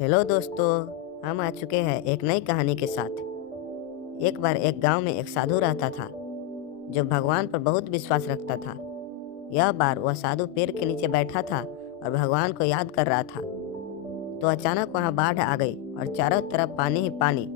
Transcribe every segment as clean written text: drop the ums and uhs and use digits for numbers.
Hello दोस्तों, हम आ चुके हैं एक नई कहानी के साथ। एक बार एक गांव में एक साधु रहता था जो भगवान पर बहुत विश्वास रखता था। यह बार वह साधु पेड़ के नीचे बैठा था और भगवान को याद कर रहा था। तो अचानक वहां बाढ़ आ गई और चारों तरफ पानी ही पानी।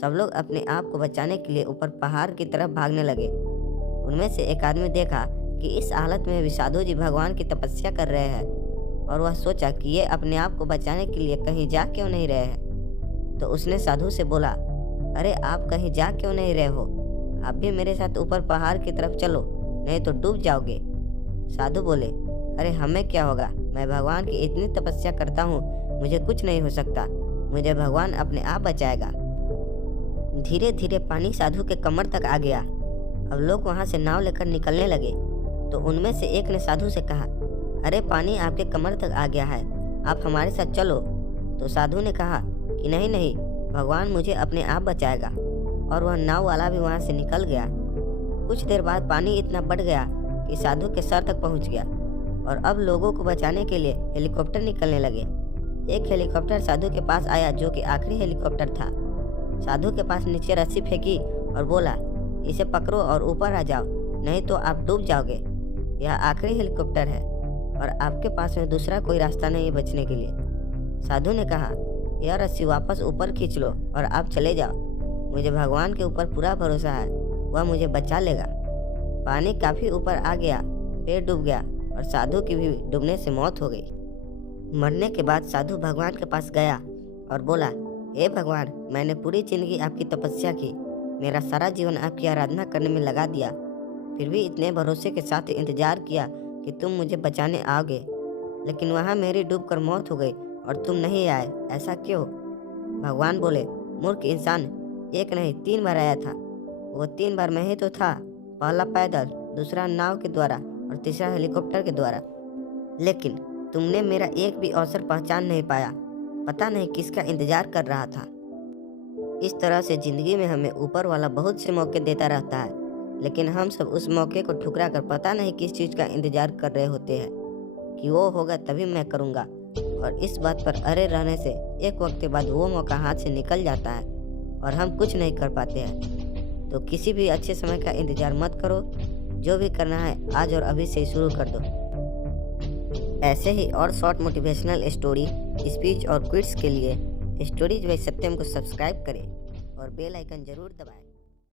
सब लोग अपने आप को बचाने के लिए ऊपर पहाड़ की तरफ भागने लगे। उनमें से एक आदमी देखा कि इस हालत में भी साधु जी भगवान की तपस्या कर रहे हैं और वह सोचा कि ये अपने आप को बचाने के लिए कहीं जा क्यों नहीं रहे हैं। तो उसने साधु से बोला, अरे आप कहीं जा क्यों नहीं रहे हो? आप भी मेरे साथ ऊपर पहाड़ की तरफ चलो, नहीं तो डूब जाओगे। साधु बोले, अरे हमें क्या होगा, मैं भगवान की इतनी तपस्या करता हूँ, मुझे कुछ नहीं हो सकता, मुझे भगवान अपने आप बचाएगा। धीरे धीरे पानी साधु के कमर तक आ गया। अब लोग वहाँ से नाव लेकर निकलने लगे। तो उनमें से एक ने साधु से कहा, अरे पानी आपके कमर तक आ गया है, आप हमारे साथ चलो। तो साधु ने कहा कि नहीं नहीं, भगवान मुझे अपने आप बचाएगा। और वह नाव वाला भी वहाँ से निकल गया। कुछ देर बाद पानी इतना बढ़ गया कि साधु के सर तक पहुँच गया और अब लोगों को बचाने के लिए हेलीकॉप्टर निकलने लगे। एक हेलीकॉप्टर साधु के पास आया जो कि आखिरी हेलीकॉप्टर था। साधु के पास नीचे रस्सी फेंकी और बोला, इसे पकड़ो और ऊपर आ जाओ, नहीं तो आप डूब जाओगे। यह आखिरी हेलीकॉप्टर है और आपके पास में दूसरा कोई रास्ता नहीं है बचने के लिए। साधु ने कहा, यह रस्सी वापस ऊपर खींच लो और आप चले जाओ। मुझे भगवान के ऊपर पूरा भरोसा है, वह मुझे बचा लेगा। पानी काफ़ी ऊपर आ गया, पेड़ डूब गया और साधु की भी डूबने से मौत हो गई। मरने के बाद साधु भगवान के पास गया और बोला, हे भगवान, मैंने पूरी जिंदगी आपकी तपस्या की, मेरा सारा जीवन आपकी आराधना करने में लगा दिया, फिर भी इतने भरोसे के साथ इंतजार किया कि तुम मुझे बचाने आओगे, लेकिन वहाँ मेरी डूबकर मौत हो गई और तुम नहीं आए, ऐसा क्यों? भगवान बोले, मूर्ख इंसान, एक नहीं 3 बार आया था। वो 3 बार मैं ही तो था, पहला पैदल, दूसरा नाव के द्वारा और तीसरा हेलीकॉप्टर के द्वारा। लेकिन तुमने मेरा एक भी अवसर पहचान नहीं पाया, पता नहीं किसका इंतजार कर रहा था। इस तरह से जिंदगी में हमें ऊपर वाला बहुत से मौके देता रहता है, लेकिन हम सब उस मौके को ठुकरा कर पता नहीं किस चीज़ का इंतजार कर रहे होते हैं कि वो होगा तभी मैं करूँगा। और इस बात पर अड़े रहने से एक वक्त के बाद वो मौका हाथ से निकल जाता है और हम कुछ नहीं कर पाते हैं। तो किसी भी अच्छे समय का इंतजार मत करो, जो भी करना है आज और अभी से ही शुरू कर दो। ऐसे ही और शॉर्ट मोटिवेशनल स्टोरी, स्पीच और क्विट्स के लिए स्टोरीज बाय सत्यम को सब्सक्राइब करें और बेल आइकन जरूर दबाएं।